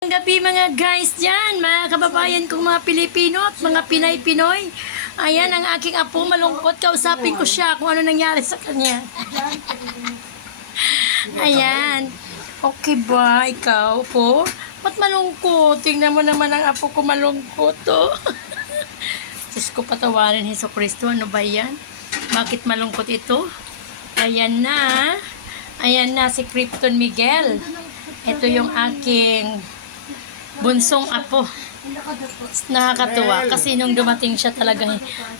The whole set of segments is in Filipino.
Gabi mga guys dyan, mga kababayan kong mga Pilipino at mga Pinay-Pinoy. Ayan ang aking apo, malungkot. Kausapin ko siya kung ano nangyari sa kanya. Ayan. Okay ba, ikaw po? Ba't malungkot? Tingnan mo naman ang apo ko malungkot, oh. Diyos ko, patawarin Hesus Kristo. Ano ba yan? Bakit malungkot ito? Ayan na. Ayan na si Krypton Miguel. Ito yung aking bunsong apo. Nakakatuwa kasi nung dumating siya talaga,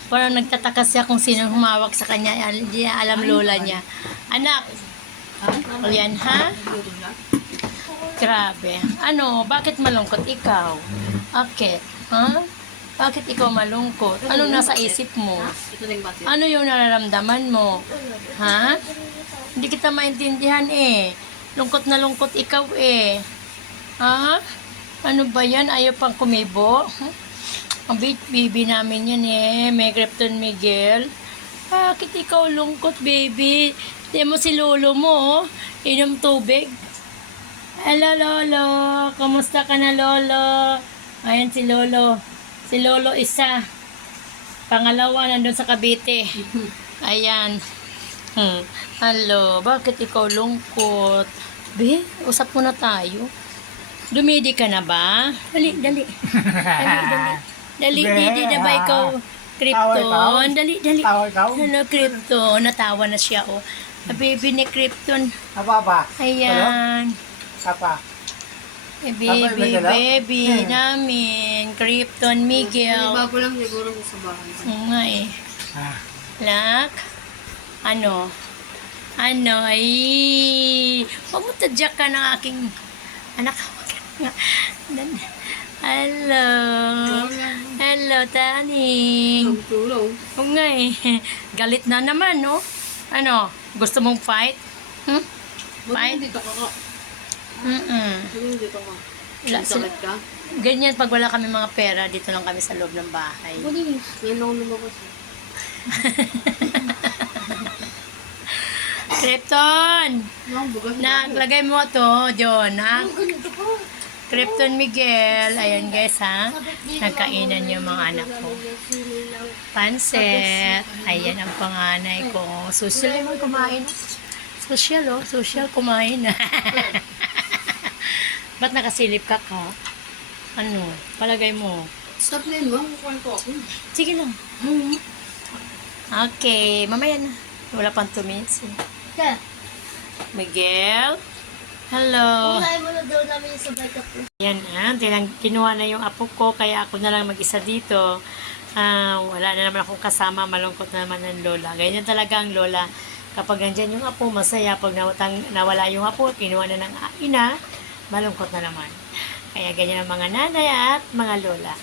parang nagtataka siya kung sino humawak sa kanya. Hindi niya alam lola niya. Anak, ayan ha? Grabe. Ano, bakit malungkot ikaw? Bakit? Ha? Bakit ikaw malungkot? Ano nasa isip mo? Ano yung nararamdaman mo? Ha? Hindi kita maintindihan eh. Lungkot na lungkot ikaw eh. Ha? Ano ba yan? Ayaw pang kumibo? Ang baby namin yan eh. May Krypton Miguel. Bakit ikaw lungkot, baby? Di mo si lolo mo, oh. Inom tubig. Hello, lolo. Kamusta ka na, lolo? Ayan si lolo. Si lolo isa. Pangalawa, nandun sa Cavite. Ayan. Hello. Bakit ikaw lungkot? Be, usap muna tayo. Dumidi ka na ba? Dali, dali. Dali, dali na ba ikaw? Krypton. Dali, dali. Hello, Krypton. Natawa na siya, oh. Baby ni Krypton. Apa? Ayan. Apa? Baby namin. Krypton Miguel. Bago lang siguro sa bahay. Oo nga eh. Lak. Ano? Ay. Huwag mo tadyak ka ng aking anak. Hello. Hello, Taning. Tulong. Oo nga eh. Galit na naman, no? Ano? Gusto mong fight? Fight? Dito ka ka. Dito ka. Sakit ka? Ganyan, pag wala kami mga pera, dito lang kami sa loob ng bahay. Ngayon ako lumabas. Krypton! Naglagay mo to, John, ha? Krypton Miguel. Ayan guys, ha? Nagkainan yung mga anak ko. Pansit. Ayan ang panganay ko. Social naman kumain. Social, oh. Social kumain. Ba't nakasilip ka ka? Ano? Palagay mo. Stop na yun, kukuhan ko ako. Sige lang. Okay, mamaya na. Wala pang 2 minutes. Miguel? Hello? mo na daw namin sa bike up. Yan na, kinuha na yung apo ko, kaya ako na lang mag-isa dito. Wala na naman akong kasama, malungkot na naman ng lola. Ganyan talaga ang lola. Kapag nandyan yung apo, masaya. Pag nawala yung apo, kinuha na ng ina, malungkot na naman. Kaya ganyan ang mga nanay at mga lola.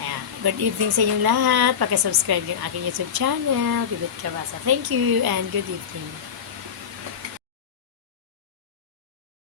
Kaya, good evening sa inyong lahat. Pagka-subscribe yung aking YouTube channel, Bibit Cabasa. Thank you and good evening.